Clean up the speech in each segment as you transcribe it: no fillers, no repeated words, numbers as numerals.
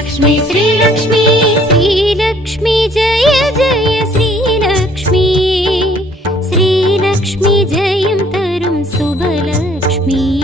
लक्ष्मी श्री लक्ष्मी जय जय श्री लक्ष्मी जयं तरुं शुभलक्ष्मी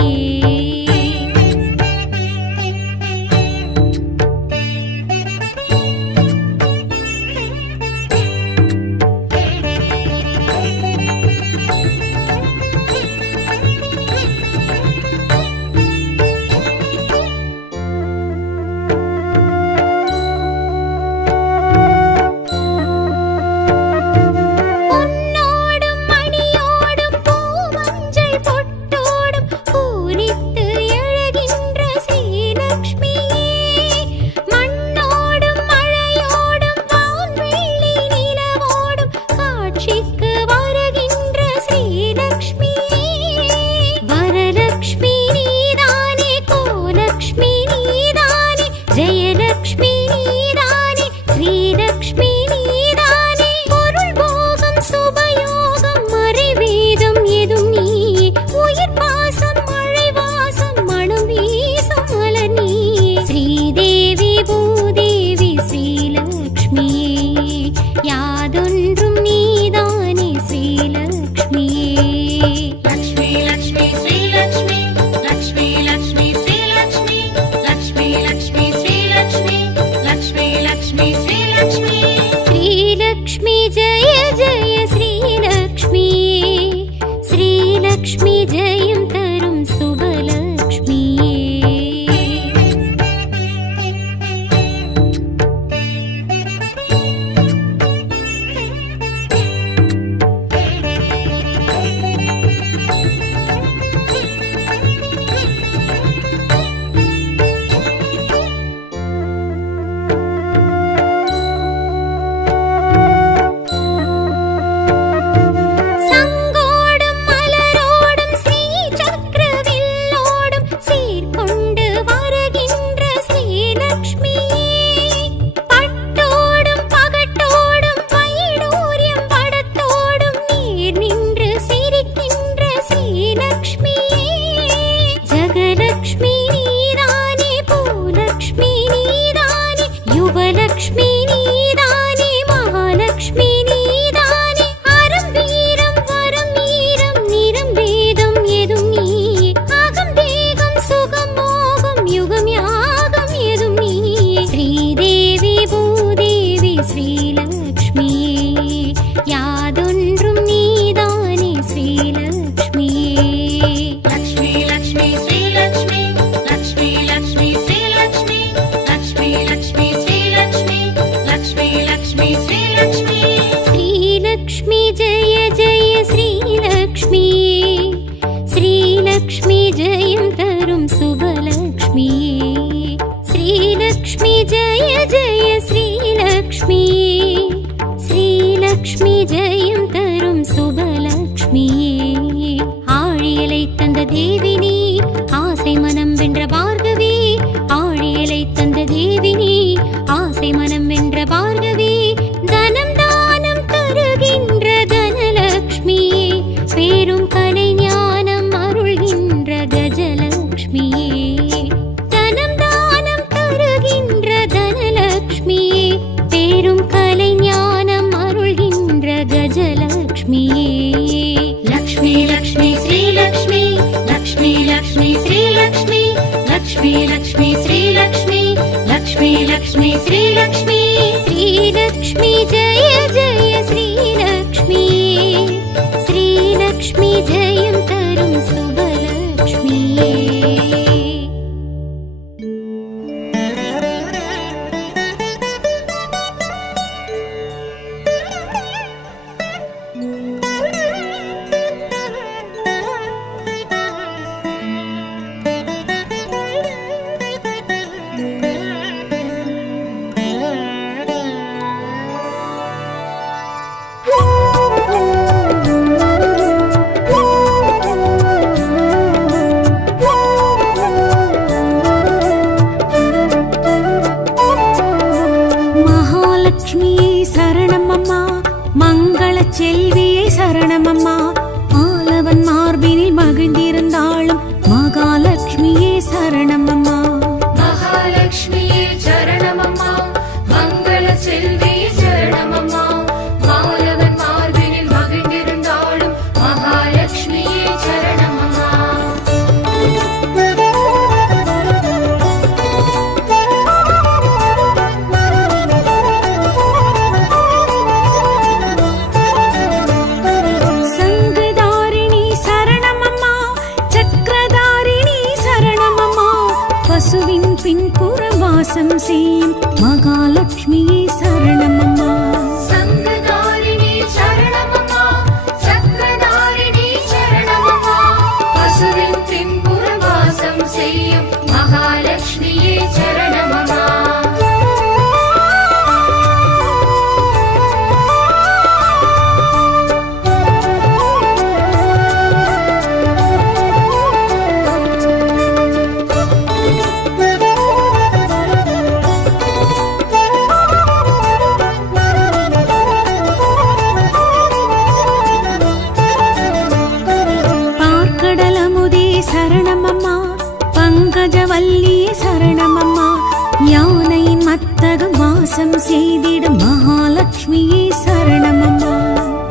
வாசம் செய்திடும் மகாலட்சுமியே சரணமம்மா.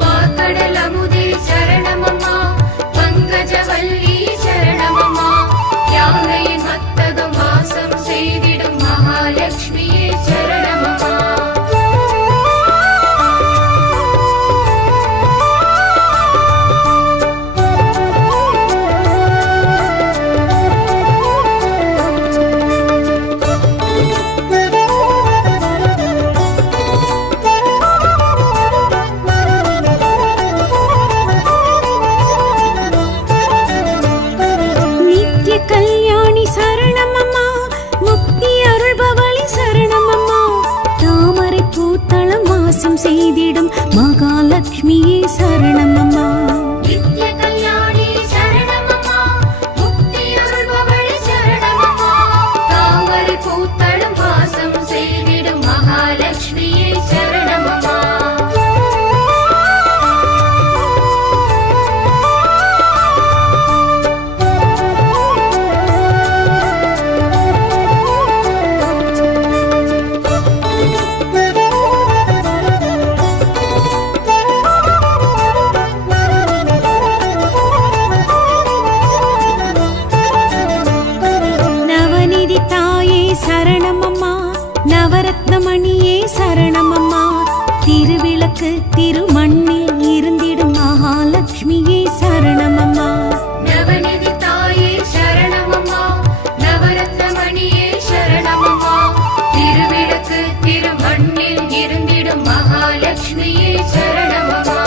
பாக்கடல் அமுதே சரணமம்மா, பங்கஜவல்லி சரணமம்மா, யானையின் மத்தகம் வாசம் செய்திடும் மகாலட்சுமியே சரணமம்மா. கல்யாணி சரணமம்மா, முக்தி அருள்பவளி சரணமம்மா, தாமரை பூத்தளம் வாசம் செய்திடும் மகாலட்சுமியே சரணமம்மா. நித்ய கல்யாணி சரணமம்மா, முக்தி அருள்பவளி சரணமம்மா, தாமரை பூத்தளம் வாசம் செய்திடும் மகாலட்சுமியே சரணமம்மா. சரணமம்மா, நவரத்னமணியே சரணமம்மா, திருவிளக்கு திருமண்ணில் இருந்திடும் மகாலட்சுமியே சரணமம்மா. நவநிதி தாயே சரணமம்மா, நவரத்னமணியே சரணமம்மா, திருவிளக்கு திருமண்ணில் இருந்திடும் மகாலட்சுமியே சரணமம்மா.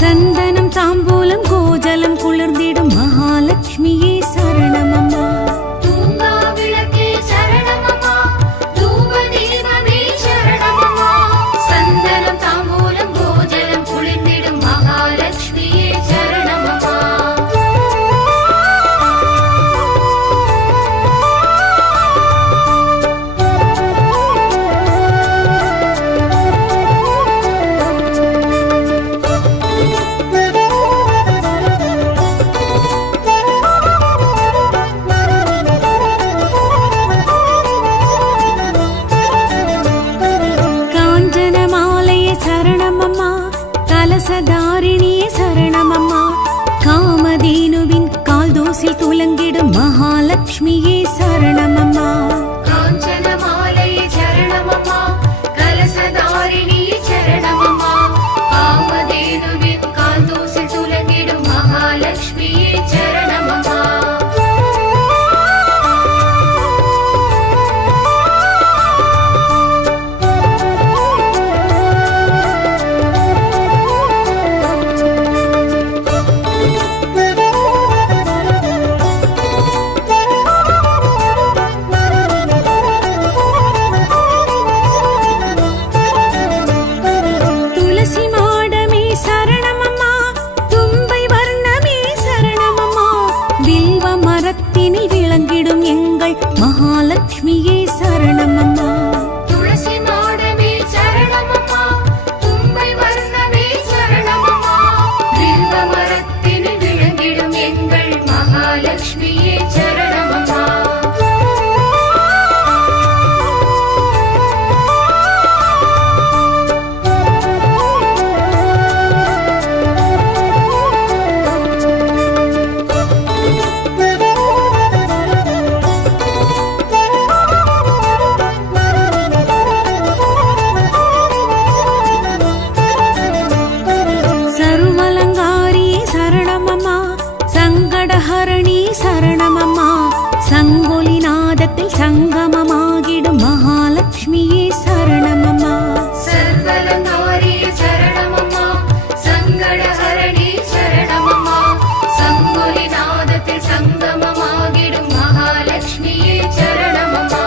சந்தனம் தாம்பூலம் கோஜலம் குளிர்ந்திடும் மகாலட்சுமியே சரணமம்மா. தூங்கா விளக்கே சரணமம்மா, தூப தீபமே சரணமம்மா, சந்தனம் தாம்பூலம் கோஜலம் குளிர்ந்திடும் மகாலட்சுமியே சரணமம்மா. சரணமம்மா, கலசதாரிணியே சரணமம்மா, காமதேனுவின் கால் தூசில் துலங்கிடும் மகாலட்சுமியே சரணமம்மா. காஞ்சனமாலையே சரணமம்மா, கலசதாரிணியே சரணமம்மா, காமதேனுவின் கால் தூசில் துலங்கிடும் மகாலட்சுமியே சரணமம்மா. விளங்கிடும் எங்கள் மகாலட்சுமியே சரணமம்மா. துளசி மாடமே சரணமம்மா, தும்பை வர்ணமே சரணமம்மா, வில்வ மரத்தினில் விளங்கிடும் எங்கள் மகாலட்சுமியே சரணமம்மா. சங்கடஹரணி சரணமம்மா, சங்கொலி நாதத்தில் சங்கமமாகிடும் மகாலட்சுமியே சரணமம்மா. சர்வலங்காரியே சரணமம்மா, சங்கடஹரணி சரணமம்மா, சங்கொலி நாதத்தில் சங்கமமாகிடும் மகாலட்சுமியே சரணமம்மா.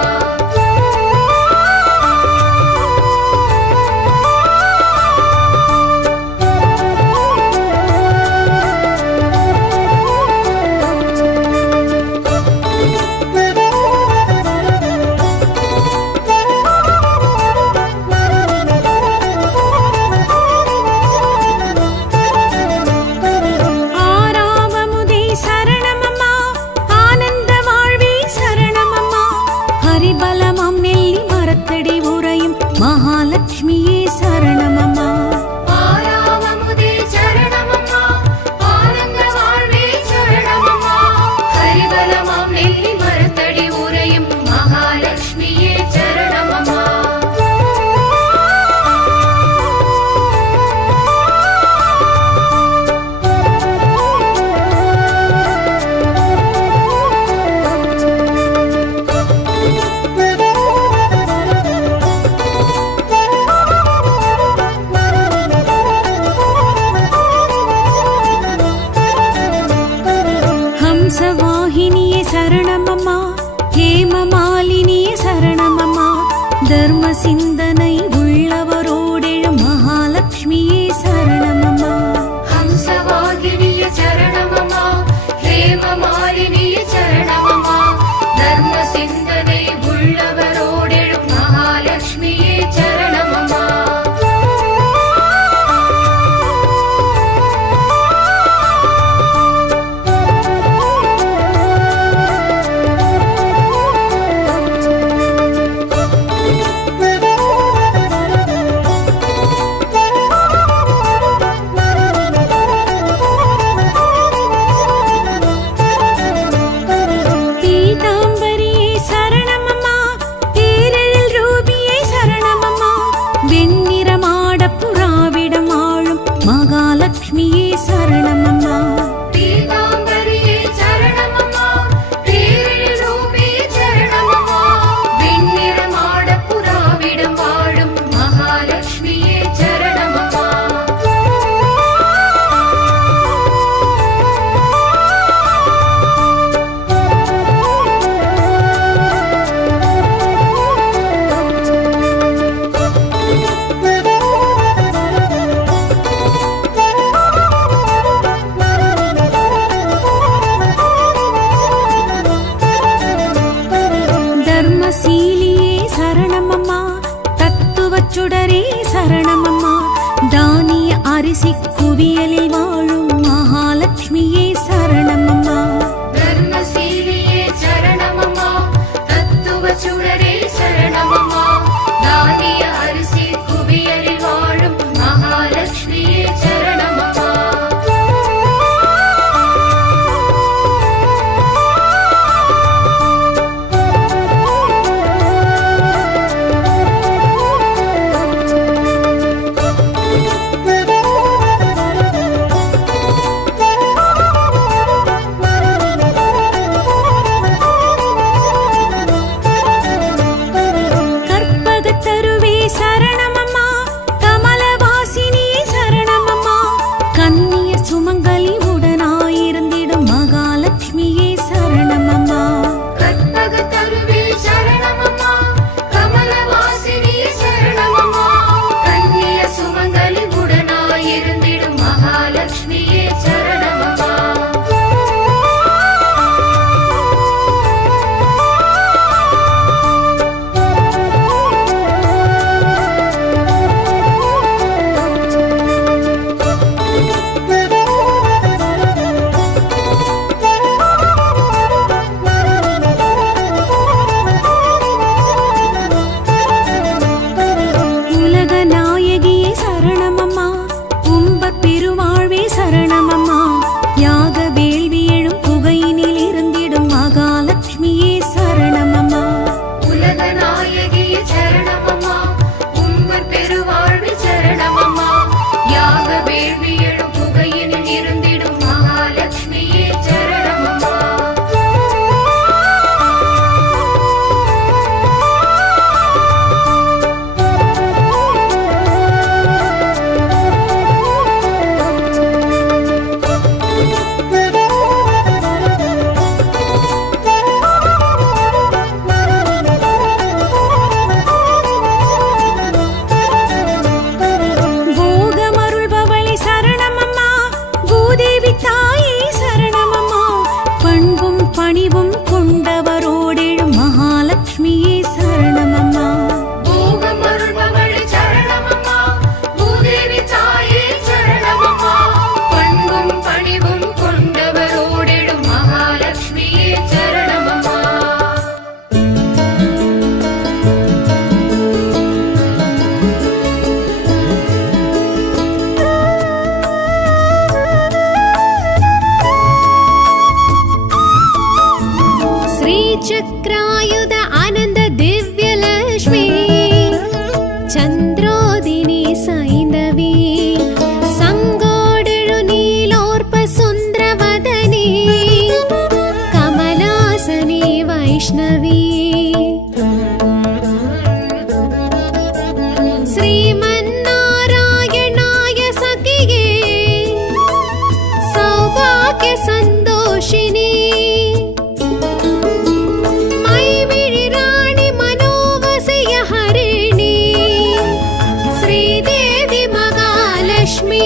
சரணமம்மா தானிய அரிசி குவியலில் வாழும் மகாலட்சுமியே சரணமம்மா தர்மசீலியே சரணமம்மா தத்துவ சுடரே சரணமம்மா தானிய அரிசி குவியலில் வாழும் மகாலட்சுமியே சரணமம்மா கற்பகத்தருவே சரணமம்மா கமலவாசினியே சரணமம்மா கன்னியர் சுமங்கலி உடனாயிருந்திடும் மகாலட்சுமியே சரணமம்மா கற்பக தருவே சரணமம்மா கமலவாசினியே சரணமம்மா கன்னிய சுமங்கலி உடனாயிருந்திடும் மகாலட்சுமியே சரணமம்மா உலக நாயகியே சரணமம்மா கும்பப் பெருவாழ்வே சரணமம்மா யாக வேள்வி எழும் புகையினில் இருந்திடும் மகாலட்சுமியே சரணமம்மா உலக நாயகியே சரணமம்மா உம்பர் பெருவாழ்வி சரணமம்மா யாக வேள்வி எழும் புகையினில் இருந்திடும் மகாலட்சுமியே சரணமம்மா போகமருள்பவளே சரணமம்மா பூதேவி தாயே சரணமம்மா பண்பும் பணிவும் கொண்டவரோடெழும் மகாலட்சுமியே சரணமம்மா போகமருள்பவளே சரணமம்மா பூதேவி தாயே சரணமம்மா பண்பும் பணிவும் கொண்டவரோடெழும் மகாலட்சுமியே சரணமம்மா श्रीचक्रायुध आनन्द दिव्यलक्ष्मी चन्द्रोदिनी सैन्दवी सङ्गोडेळु नीलोर्प सुन्द्रवदनी कमलासनी वैष्णवी श्रीमन्नारायणाय सखिये सौभाग्य सन्तोषिनी मैविळि राणि मनोवसय हरिणी श्रीदेवी महालक्ष्मी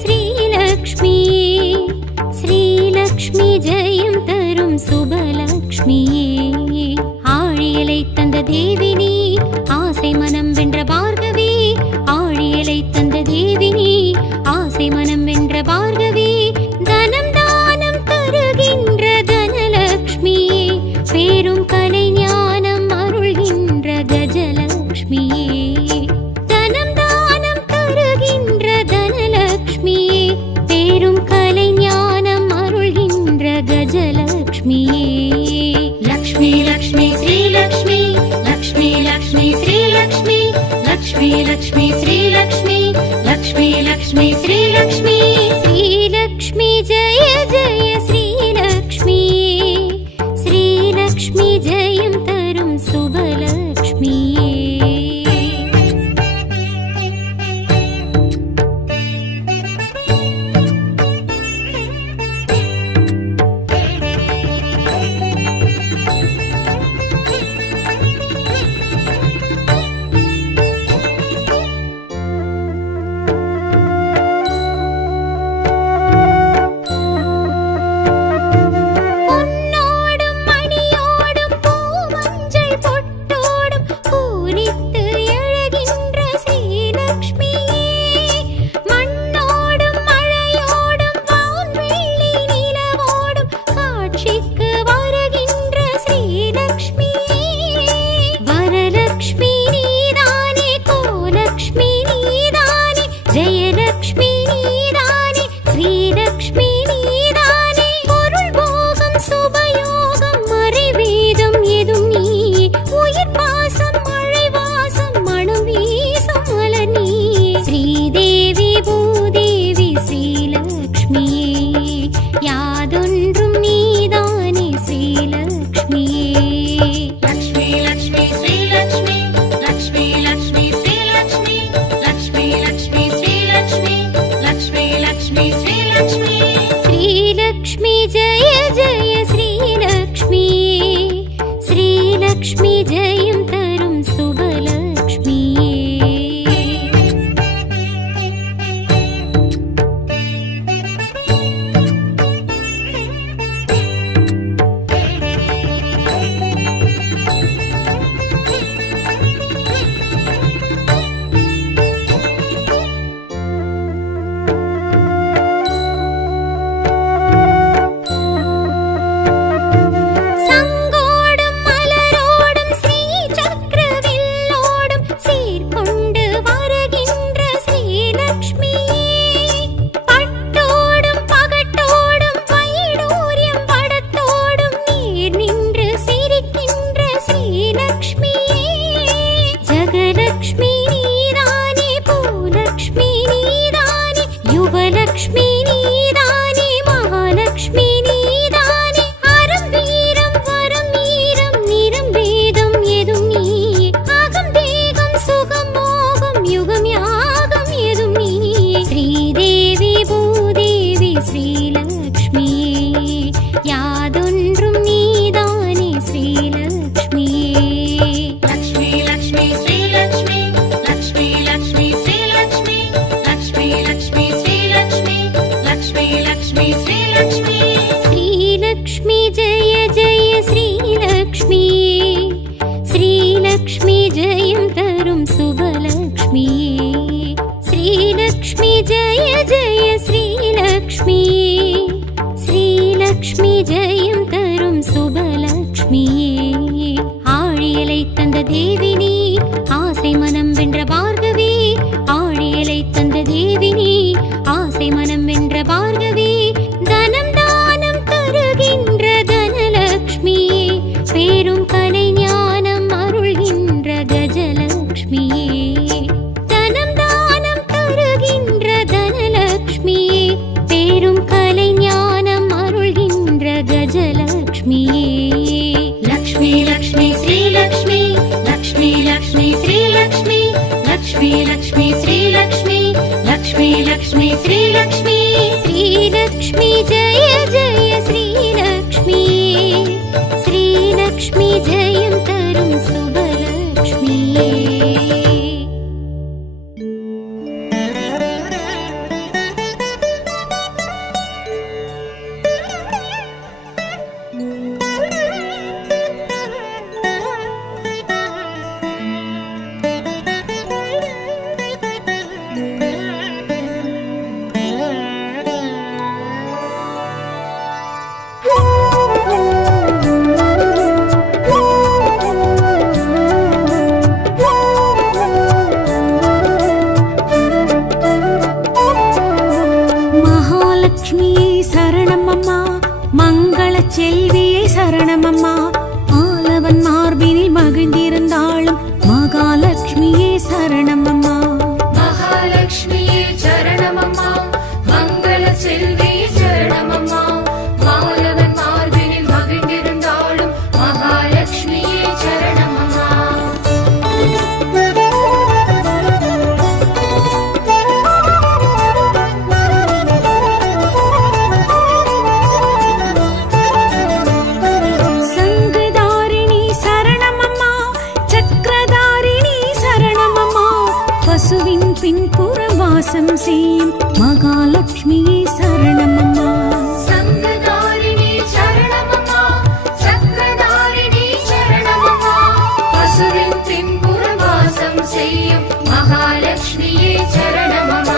ஸ்ரீலக்ஷ்மியே, ஸ்ரீலக்ஷ்மி ஜெயம் தரும் சுபலக்ஷ்மியே, ஆழியலை தந்த தேவினி ஆசை மனம் வென்ற பார்கவி, ஆழியலை தந்த தேவினி ஆசை மனம் வென்ற பார்கவி, தனம் தானம் தருகின்ற தனலக்ஷ்மியே, பேரும் கலை ஞானம் அருள்கின்ற கஜலக்ஷ்மியே, தனம் தானம் தருகின்ற தனலக்ஷ்மியே, பேரும் கலை ஞானம் அருள்கின்ற கஜலக்ஷ்மியே. லக்ஷ்மி லக்ஷ்மி ஸ்ரீலக்ஷ்மி, லக்ஷ்மி லக்ஷ்மி ஸ்ரீலக்ஷ்மி, லக்ஷ்மி லக்ஷ்மி ஸ்ரீலக்ஷ்மி, லக்ஷ்மி லக்ஷ்மி ஸ்ரீலக்ஷ்மி, ஸ்ரீலக்ஷ்மி ஜெய ஜெய ஸ்ரீலக்ஷ்மியே, ஸ்ரீலக்ஷ்மி ஜெயம் தரும் சுபலக்ஷ்மியே. பொன்னோடும் மணியோடும் பூமஞ்சள் பொட்டோடும் பூரித்து எழுகின்ற ஸ்ரீலக்ஷ்மியே, மண்ணோடும் மழையோடும் வான்வெள்ளி நிலவோடும் காட்சிக்கு வருகின்ற ஸ்ரீலக்ஷ்மியே, வரலக்ஷ்மி நீதானே, கோலக்ஷ்மி நீதானே, ஜெயலக்ஷ்மி நீதானே, ஸ்ரீலக்ஷ்மி நீதானே, பொருள் போகம் சுபயோகம் மறைவேதம் எதும் நீ, உயிர் பாசம் மழை வாசம் மனம் வீசும் மலர் நீ, ஸ்ரீதேவி பூதேவி ஸ்ரீலக்ஷ்மியே, யாதொன்றும் நீதானே ஸ்ரீலக்ஷ்மியே. லக்ஷ்மி லக்ஷ்மி ஸ்ரீலக்ஷ்மி, லக்ஷ்மி லக்ஷ்மி ஸ்ரீலக்ஷ்மி, லக்ஷ்மி லக்ஷ்மி ஸ்ரீலக்ஷ்மி, லக்ஷ்மி லக்ஷ்மி ஸ்ரீலக்ஷ்மி, ஸ்ரீலக்ஷ்மி ஜெய ஜெய ஸ்ரீலக்ஷ்மியே, ஸ்ரீலக்ஷ்மி ஜெயம் தரும் சுபலக்ஷ்மியே. சங்கோடும் மலரோடும் ஸ்ரீ சக்கரவில்லோடும் சீர்கொண்டு வருகின்ற ஸ்ரீலக்ஷ்மியே, பட்டோடும் பகட்டோடும் வைடூரியம் படத்தோடும் நீர் நின்று சிரிக்கின்ற ஸ்ரீலக்ஷ்மியே, ஜெகலக்ஷ்மி நீதானே, பூலக்ஷ்மி நீதானே, யுவலக்ஷ்மி நீதானே, மகாலக்ஷ்மி நீதானே, அறம் வீரம் வரம் வீரம் நிறம் வேதம் எதும் நீ, அகம் தேகம் சுகம் மோகம் யுகம் யாகம் எதும் நீ, ஸ்ரீதேவி பூதேவி ஸ்ரீலக்ஷ்மியே, யாதொன்றும் நீதானே ஸ்ரீலக்ஷ்மியே. லக்ஷ்மி லக்ஷ்மி ஸ்ரீலக்ஷ்மி, லக்ஷ்மி லக்ஷ்மி ஸ்ரீலக்ஷ்மி, லக்ஷ்மி லக்ஷ்மி ஸ்ரீலக்ஷ்மி, லக்ஷ்மி லக்ஷ்மி ஸ்ரீலக்ஷ்மி, ஸ்ரீலக்ஷ்மி ஜெய ஜெய ஸ்ரீலக்ஷ்மியே, ஸ்ரீலக்ஷ்மி ஜெயம் தரும் சுபலக்ஷ்மியே, ஸ்ரீலக்ஷ்மி ஜெய ஜெய ஸ்ரீலக்ஷ்மியே, ஸ்ரீலக்ஷ்மி ஜெயம் தரும் சுபலக்ஷ்மியே, ஆழியலை தந்த தேவினி ஆசை மனம் வென்ற பார்கவி, ஆழியலை தந்த தேவினி ஆசை மனம் வென்ற பார்கவி, தனம் தானம் தருகின்ற தனலக்ஷ்மியே, பேரும் கலை ஞானம் அருள்கின்ற கஜலக்ஷ்மியே, தனம் தானம் தருகின்ற தனலக்ஷ்மியே, பேரும் கலை ஞானம் அருள்கின்ற கஜலக்ஷ்மியே. லக்ஷ்மி லக்ஷ்மி ஸ்ரீலக்ஷ்மி, லக்ஷ்மி சரணமம்மா, மங்கள செல்வியை சரணமம்மா, ஆலவன் மார்பினில் மகிழ்ந்திருந்தாளும் மகாலட்சுமியே சரணமம்மா. மகாலட்சுமியே சரணமம்மா, மங்கள செல்வியே சரணமம்மா, மாலவன் மார்பினில் மகிழ்ந்திருந்தாளும் மகாலட்சுமியே சரணமம்மா. சங்குதாரிணி சரணமம்மா, சக்கரதாரிணி சரணமம்மா, பசுவின் பின்புறம் வாசம் செய்யும் மகாலட்சுமியே சரணமம்மா. சங்கதாரிணி சரணமம்மா, சக்கரதாரிணி சரணமம்மா, பசுவின் பின்புற வாசம் செய்யும் மகாலட்சுமியே சரணமம்மா.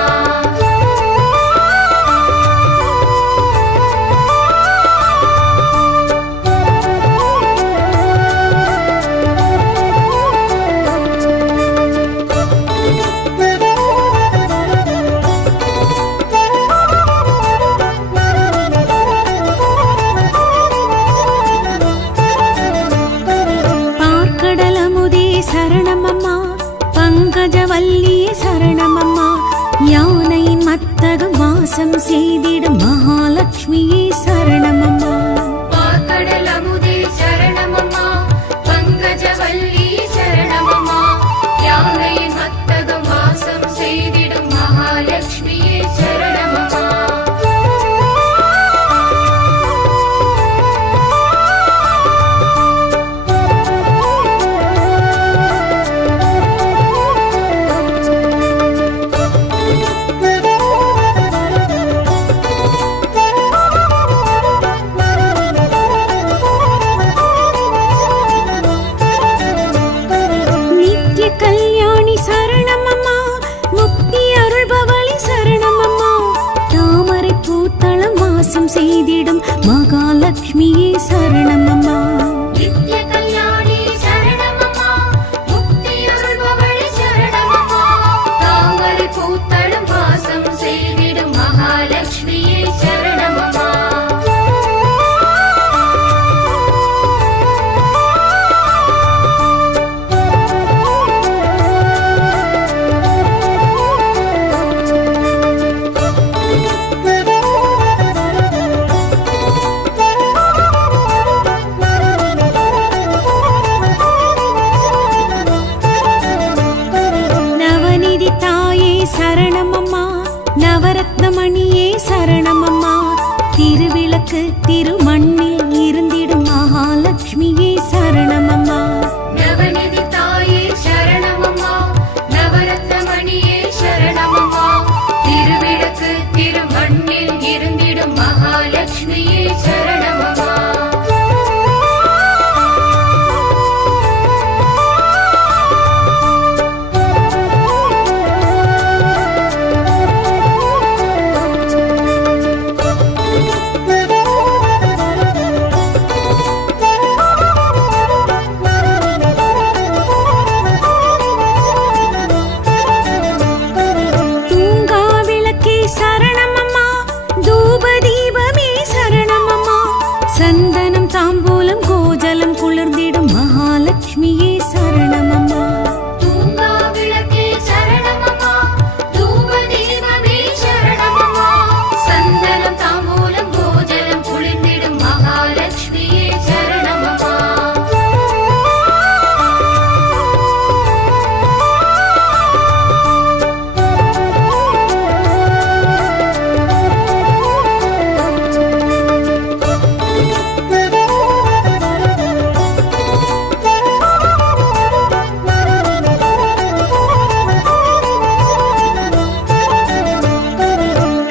பார்க்கடலமுதே சரணமம்மா, பங்கஜவல்லியே சரணமம்மா, யானையின் மத்தகம் வாசம் செய்திடும் மகாலட்சுமியே சரணமம்மா. பார்க்கடல் அமுதே சரணமம்மா, பங்கஜவல்லி சரணமம்மா, யானையின் மத்தகம் வாசம் செய்திடும் மகாலட்சுமியே சரணமம்மா. நித்ய கல்யாணி சரணமம்மா, முக்தி அருள்பவளி சரணமம்மா, தாமரை பூத்தளம் வாசம் செய்திடும் மகாலட்சுமியே சரணமம்மா. நித்ய கல்யாணி சரணமம்மா, முக்தி அருள்பவளி சரணமம்மா, தாமரை பூத்தளம் வாசம் செய்திடும் மகாலட்சுமியே சரணமம்மா. நவநிதி தாயே சரணமம்மா, நவரத்னமணியே சரணமம்மா, திருவிளக்கு திருமண்ணில் இருந்திடும் மகாலட்சுமியே சரணமம்மா. நவநிதி தாயே சரணமம்மா, நவரத்னமணியே சரணமம்மா, திருவிளக்கு திருமண்ணில் இருந்திடும் மகாலட்சுமியே சரணமம்மா. தூங்கா விளக்கே சரணமம்மா, தூபதீபமே சரணமம்மா, சந்தனம் தாம்பூலம் கோஜலம் குளிர்ந்திடும் மகாலட்சுமியே சரணமம்மா. தூங்கா விளக்கே சரணமம்மா, தூபதீபமே சரணமம்மா, சந்தனம் தாம்பூலம் கோஜலம் குளிர்ந்திடும் மகாலட்சுமியே சரணமம்மா.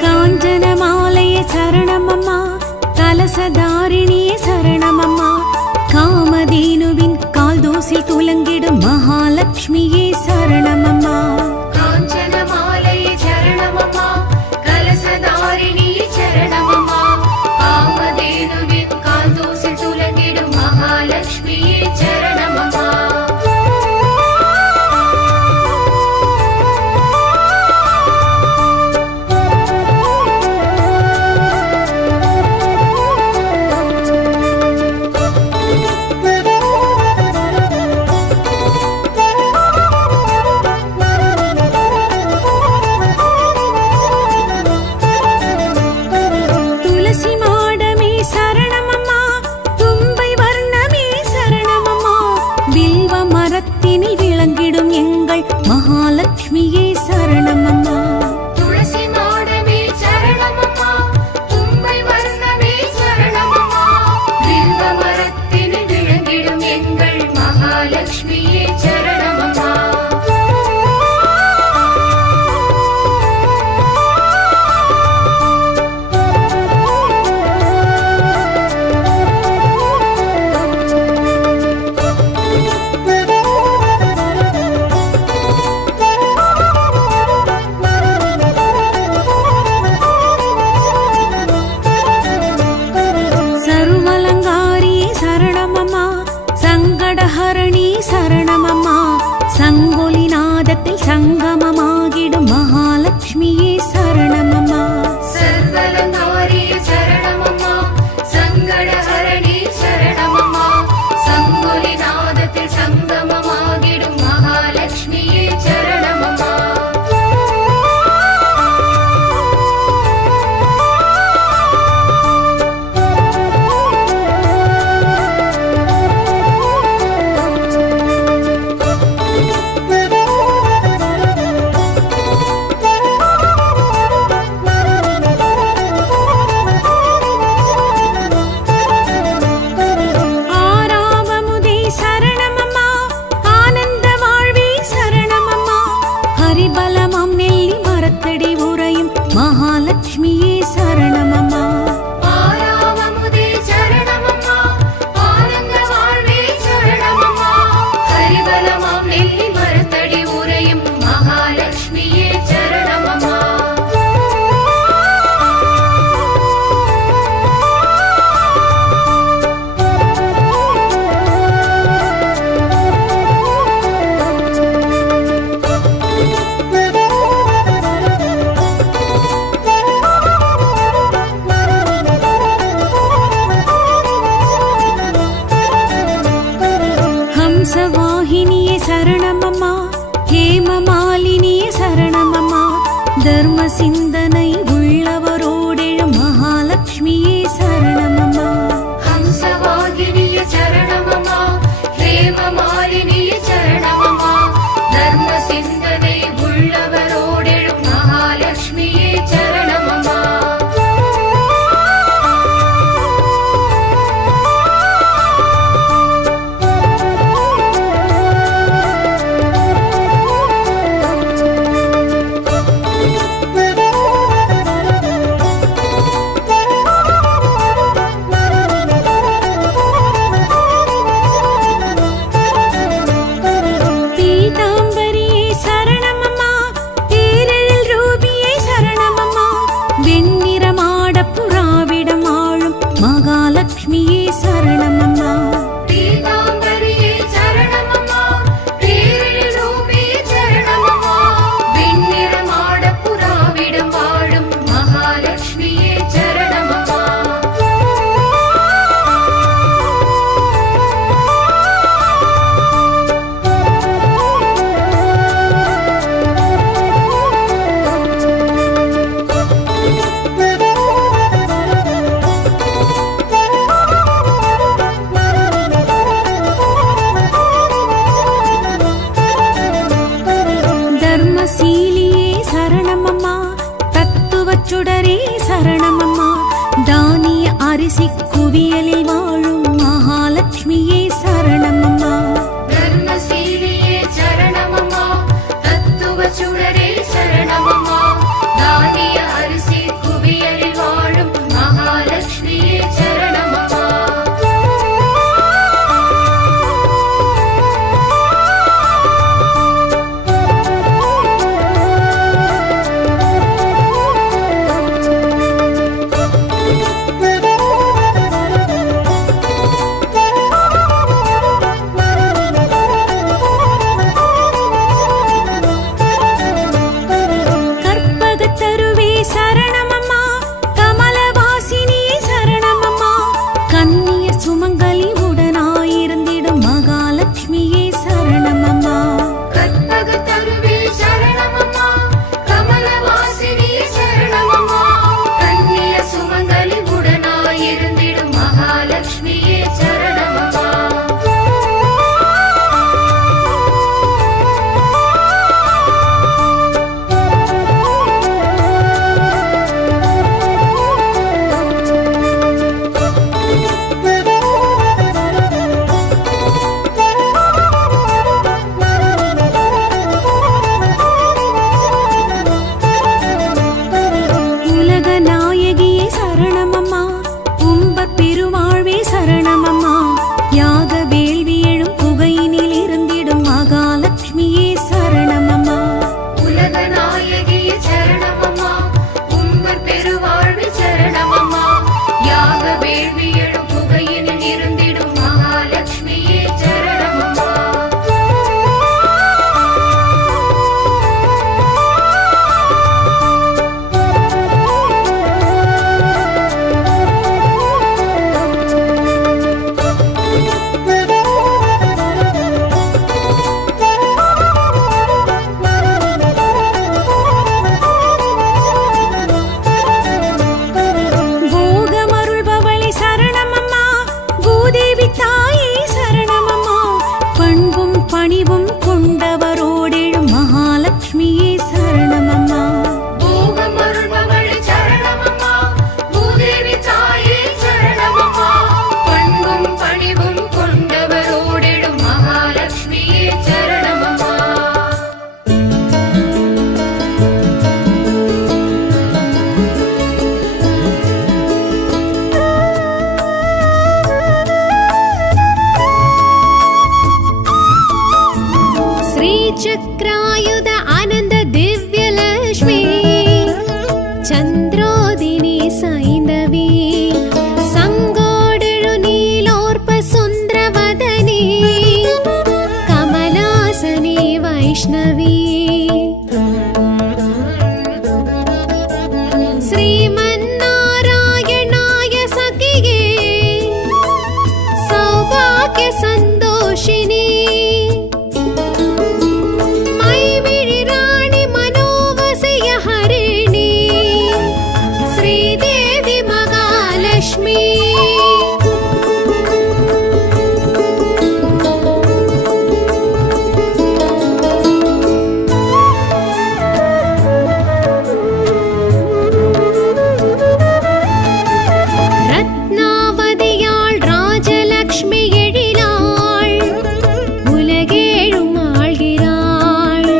காஞ்சன மாலையே சரணமம்மா, கலசதாரிணியே சரணமம்மா, காமதேனுவின் கால் தூசில் துலங்கிடும் மகாலட்சுமியே சரணமம்மா. காஞ்சன மாலையே சரணமம்மா, கலசதாரிணியே சரணமம்மா, காமதேனுவின் கால் தூசில் துலங்கிடும் மகாலட்சுமியே சரணமம்மா. நாதத்தில் சங்கமமாகிடும் மகாலட்சுமியே சரணமம்மா. சர்வலங்காரியே சரணமம்மா, சங்கடஹரணி சரணமம்மா, சங்குலி நாதத்தில் சங்கமமாகிடும் மகாலட்சுமியே சரணமம்மா. ஆறாவமுதே சரணமம்மா, ஆனந்த வாழ்வே சரணமம்மா, ஹரிபலமாம் நெல்லி மரத்தடி உறையும் மகாலட்சுமியே சரணமம்மா. ஆறாவமுதே சரணமம்மா, ஆனந்த வாழ்வே சரணமம்மா, ஹரிபலமாம் நெல்லி மரத்தடி உறையும் மகாலட்சுமியே சரணமம்மா. ஹம்சவாகினியே சரணமம்மா, ஹேமமாலினியே சரணமம்மா, தர்ம சிந்தனை உள்ளவரோடெழும் மகாலட்சுமியே சரணமம்மா. ஹம்சவாகினியே சரணமம்மா, ஹேமமாலினியே சரணமம்மா, தர்ம சிந்தனை உள்ளவரோடெழும் மகாலட்சுமியே சரணமம்மா. பீதாம்பரியே சரணமம்மா, தேரெழில் ரூபியே சரணமம்மா, வெண்ணிறமாடப் புறாவிடம் ஆளும் மகாலட்சுமியே சரணமம்மா. பீதாம்பரியே சரணமம்மா, தேரில் ரூபியே சரணமம்மா, வெண்ணிறமாடப் புறாவிடம் வாழும் மகாலட்சுமியே சரணமம்மா. தர்மசீலியே சரணமம்மா, தத்துவச் சுடரே சரணமம்மா, தானிய அரிசி குவியலில் வாழும் மகாலட்சுமியே சரணமம்மா. தர்மசீலியே சரணமம்மா, தத்துவச் சுடரே சரணமம்மா, தானிய அரிசி குவியலில் வாழும் மகாலட்சுமியே சரணமம்மா. श्रीमन्नारायणाय सखिये सौभाग्य सन्तोषिनी मैविळिराणि मनोवसय हरिणी श्रीदेवी महालक्ष्मी ரத்னாவதியாள் ராஜலக்ஷ்மி எழிலாள் உலகேழும் ஆள்கிறாள்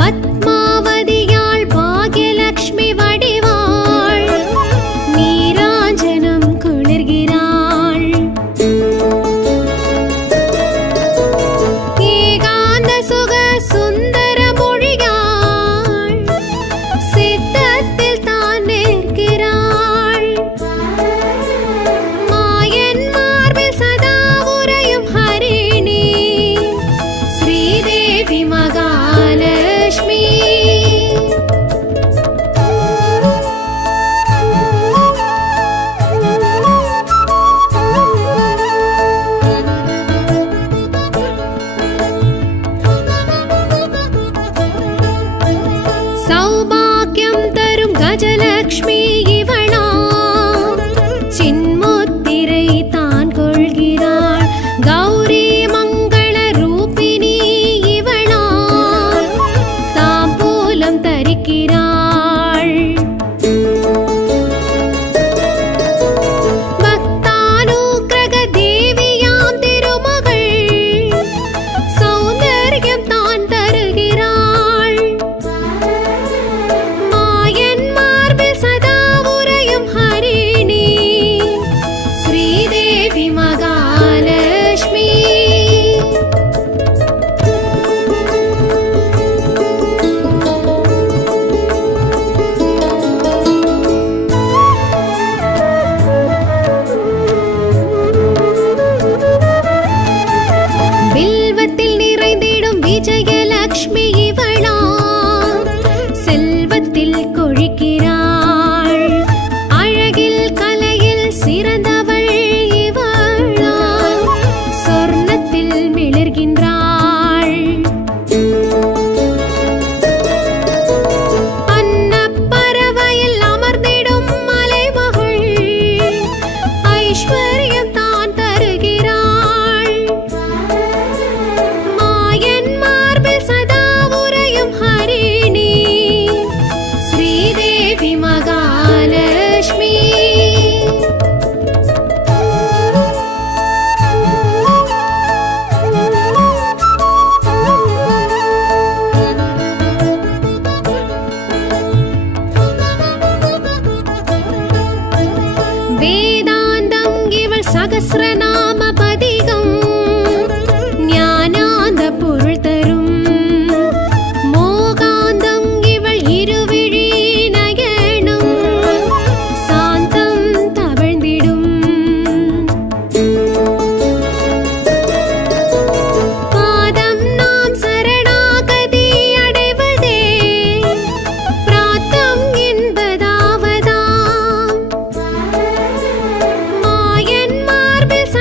பத்மாவதியாள் பாக்யலக்ஷ்மி வடிவாள் நீராஞ்சனம் குளிர்கிறாள் ஏகாந்த சுக சுந்தர மொழியாள் சித்தத்தில் தான் நிற்கிறாள் மாயன் மார்பில் சதா உறையும் ஹரிணி ஸ்ரீதேவி மகாலட்சுமி சௌபாக்கியம் தரும் கஜலக்ஷ்மி இவளா சின்முத்திரை தான் கொள்கிறாள் கௌரி மங்கள ரூபிணி இவளா தாம்பூலம் தரிக்கிறாள் பக்தானுக்கிரக தேவியாம் திருமகள் சௌந்தர்யம் தான் தருகிறாள் மாயன் மார்பில் சதா உறையும் ஹரிணி ஸ்ரீதேவி மகாலட்சுமி வில்வத்தில் நிறைந்திடும் விஜயலக்ஷ்மி இவளா செல்வத்தில் கொழிக்கிறாள் அழகில் கலையில் சிறந்தவள் இவளா சொர்ணத்தில் மிளர்கின்றாள் அன்னப்பறவையில் அமர்ந்திடும் மலைமகள் ஐஸ்வர்யம் தான் தருகிறாள் மாயன் மார்பில் சதா உறையும் ஹரிணி ஸ்ரீதேவி மகாலட்சுமி வேதாந்தம் இவள் சகஸ்ரநாம பதிகம் ஞானாந்த பொருள் தரும் மோகாந்தம் இவள் இருவிழி நயனம் சாந்தம் தவழ்ந்திடும் பாதம் நாம் சரணாகதி அடைவதே பிராத்தம் என்பதாவதாம் மாயன் மார்பில்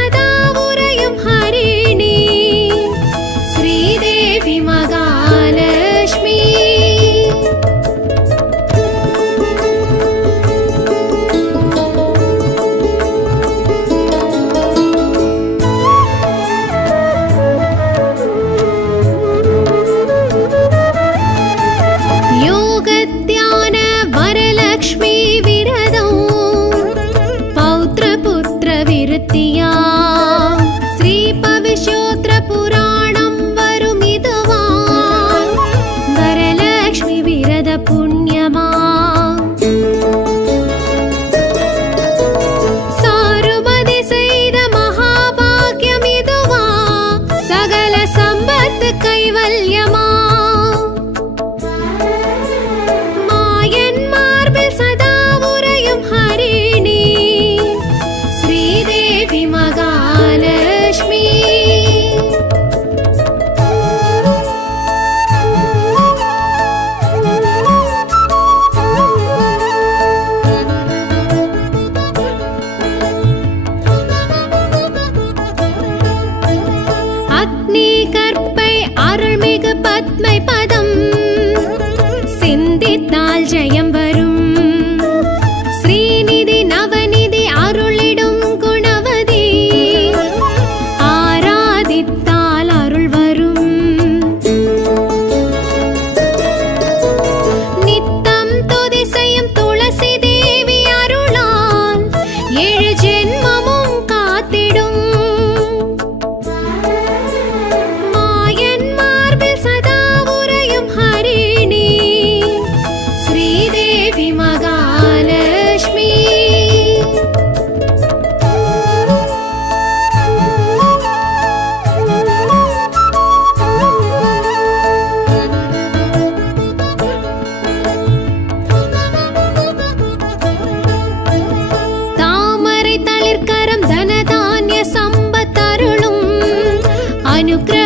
അനുഗ്രഹ